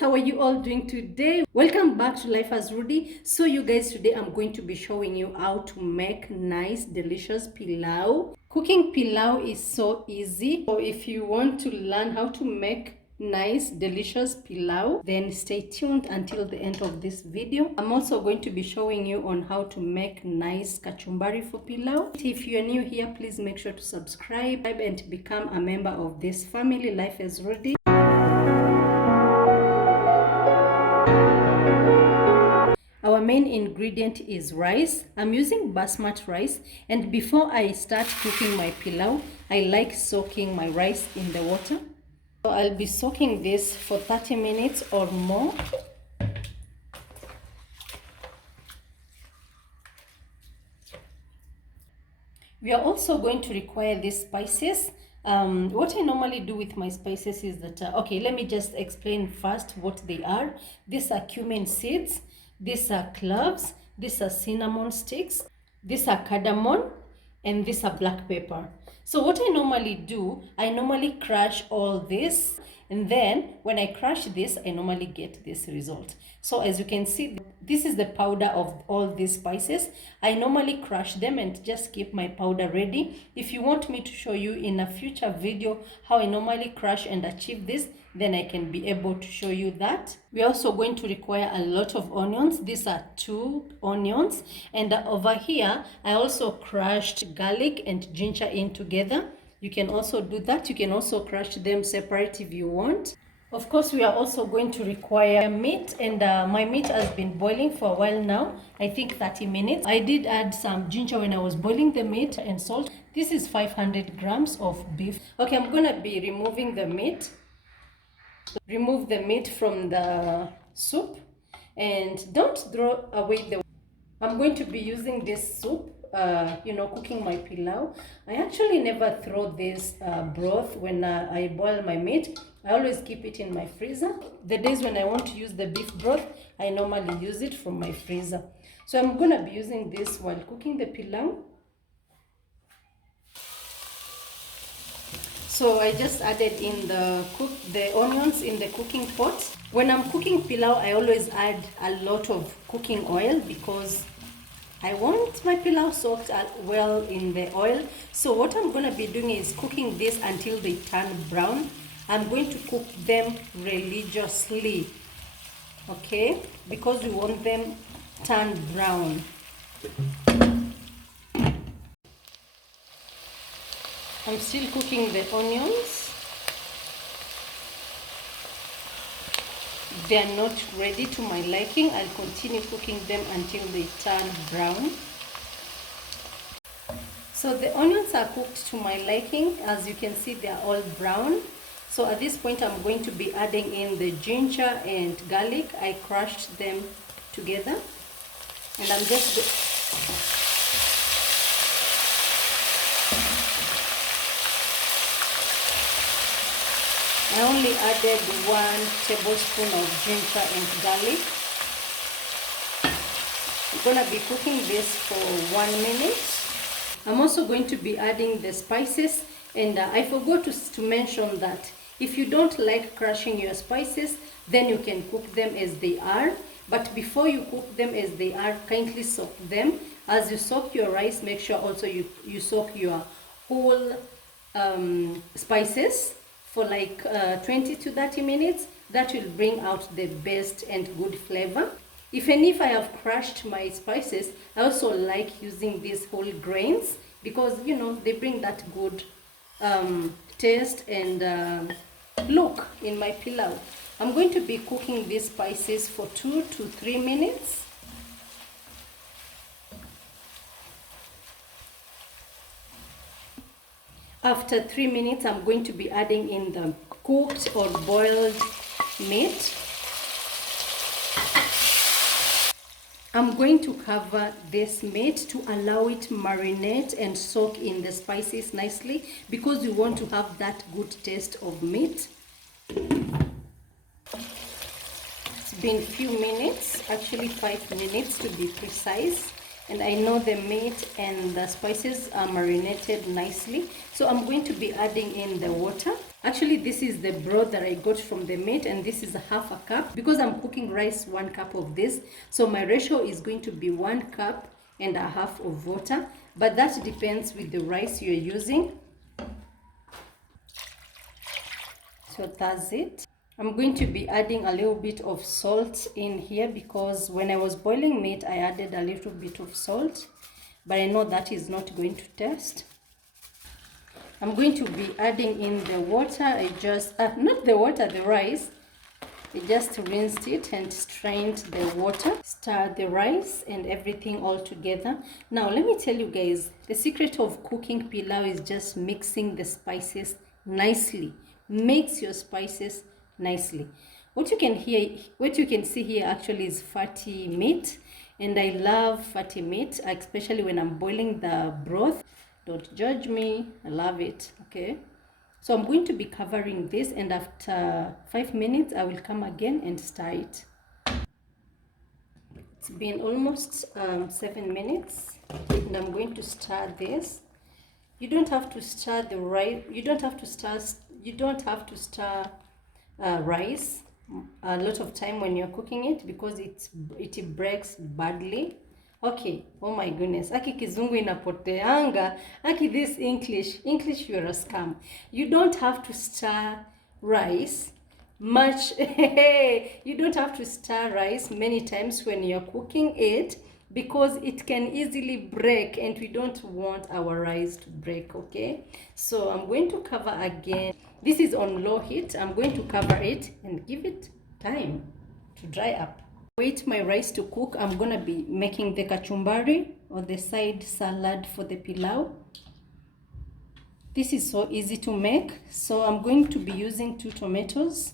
how are you all doing today? Welcome back to Life as RuDi. So you guys, today I'm going to be showing you how to make nice delicious pilau. Cooking pilau is so easy. So if you want to learn how to make nice delicious pilau, then stay tuned until the end of this video. I'm also going to be showing you on how to make nice kachumbari for pilau. If you're new here, please make sure to subscribe and become a member of this family, Life as RuDi. Our main ingredient is rice. I'm using basmati rice, and before I start cooking my pilau, I like soaking my rice in the water. So I'll be soaking this for 30 minutes or more. We are also going to require these spices. What I normally do with my spices is that, okay, let me just explain first what they are. These are cumin seeds, these are cloves, these are cinnamon sticks, these are cardamom, and these are black pepper. So what I normally do, I normally crush all this, and then when I crush this, I normally get this result. So as you can see, this is the powder of all these spices. I normally crush them and just keep my powder ready. If you want me to show you in a future video how I normally crush and achieve this, then I can be able to show you that. We're also going to require a lot of onions. These are 2 onions, and over here I also crushed garlic and ginger in together. You can also do that. You can also crush them separate if you want. Of course, we are also going to require meat, and my meat has been boiling for a while now, I think 30 minutes. I did add some ginger when I was boiling the meat and salt. This is 500 grams of beef. Okay, I'm gonna be removing the meat. Remove the meat from the soup, and don't throw away the... I'm going to be using this soup, cooking my pilau. I actually never throw this broth when I boil my meat. I always keep it in my freezer. The days when I want to use the beef broth, I normally use it from my freezer. So I'm gonna be using this while cooking the pilau. So I just added in the onions in the cooking pot. When I'm cooking pilau, I always add a lot of cooking oil because I want my pilau soaked well in the oil. So what I'm going to be doing is cooking this until they turn brown. I'm going to cook them religiously, okay? Because we want them turned brown. I'm still cooking the onions. They are not ready to my liking. I'll continue cooking them until they turn brown. So the onions are cooked to my liking. As you can see, they are all brown. So at this point, I'm going to be adding in the ginger and garlic. I crushed them together, and I'm just... I only added 1 tablespoon of ginger and garlic. I'm going to be cooking this for 1 minute. I'm also going to be adding the spices, and I forgot to mention that if you don't like crushing your spices, then you can cook them as they are. But before you cook them as they are, kindly soak them. As you soak your rice, make sure also you soak your whole spices for like 20 to 30 minutes. That will bring out the best and good flavor. If I have crushed my spices, I also like using these whole grains because they bring that good taste and look in my pilau. I'm going to be cooking these spices for 2 to 3 minutes. After 3 minutes, I'm going to be adding in the cooked or boiled meat. I'm going to cover this meat to allow it to marinate and soak in the spices nicely because we want to have that good taste of meat. It's been a few minutes, actually 5 minutes to be precise. And I know the meat and the spices are marinated nicely. So I'm going to be adding in the water. Actually, this is the broth that I got from the meat, and this is a half a cup. Because I'm cooking rice, 1 cup of this. So my ratio is going to be 1 cup and a half of water. But that depends with the rice you're using. So that's it. I'm going to be adding a little bit of salt in here because when I was boiling meat, I added a little bit of salt. But I know that is not going to taste. I'm going to be adding in the water. I just, not the water, the rice. I just rinsed it and strained the water. Stir the rice and everything all together. Now, let me tell you guys, the secret of cooking pilau is just mixing the spices nicely. Mix your spices nicely. What you can see here actually is fatty meat. And I love fatty meat, especially when I'm boiling the broth. Don't judge me, I love it, okay? So I'm going to be covering this, and after 5 minutes, I will come again and stir it. It's been almost 7 minutes, and I'm going to stir this. You don't have to stir the rice. You don't have to stir rice a lot of time when you're cooking it because it breaks badly. Okay, oh my goodness, aki kizungu inapoteanga, aki this English you're a scam. You don't have to stir rice much. You don't have to stir rice many times when you're cooking it because it can easily break, and we don't want our rice to break. Okay, so I'm going to cover again. This is on low heat. I'm going to cover it and give it time to dry up. Wait my rice to cook. I'm gonna be making the kachumbari or the side salad for the pilau. This is so easy to make. So I'm going to be using 2 tomatoes.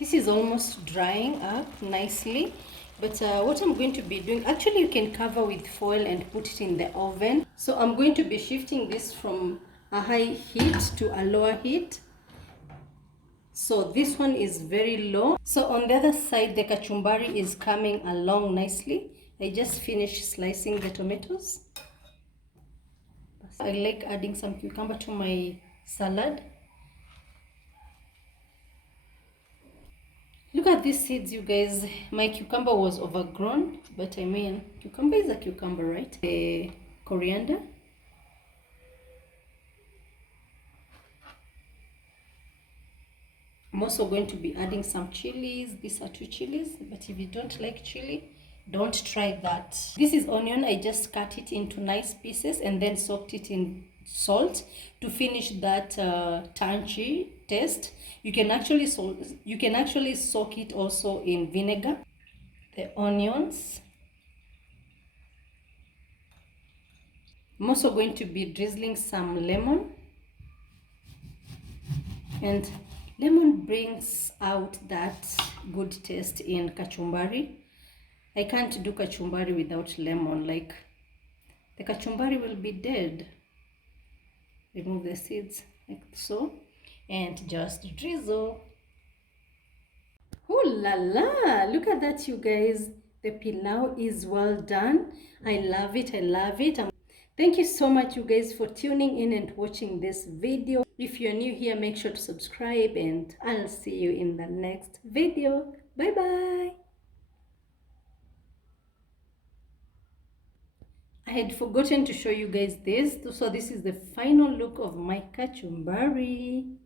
This is almost drying up nicely. But what I'm going to be doing, actually you can cover with foil and put it in the oven. So I'm going to be shifting this from a high heat to a lower heat. So this one is very low. So on the other side, the kachumbari is coming along nicely. I just finished slicing the tomatoes. I like adding some cucumber to my salad. Look at these seeds, you guys. My cucumber was overgrown, but I mean, cucumber is a cucumber, right? Coriander. I'm also going to be adding some chilies. These are 2 chilies, but if you don't like chili, don't try that. This is onion. I just cut it into nice pieces and then soaked it in salt to finish that tangy taste. You can actually soak it also in vinegar. The onions. I'm also going to be drizzling some lemon. And lemon brings out that good taste in kachumbari. I can't do kachumbari without lemon. Like, the kachumbari will be dead. Remove the seeds like so and just drizzle. Oh la la, look at that, you guys. The pilau is well done. I love it. I love it. Thank you so much, you guys, for tuning in and watching this video. If you're new here, make sure to subscribe, and I'll see you in the next video. Bye bye. I had forgotten to show you guys this. So this is the final look of my kachumbari.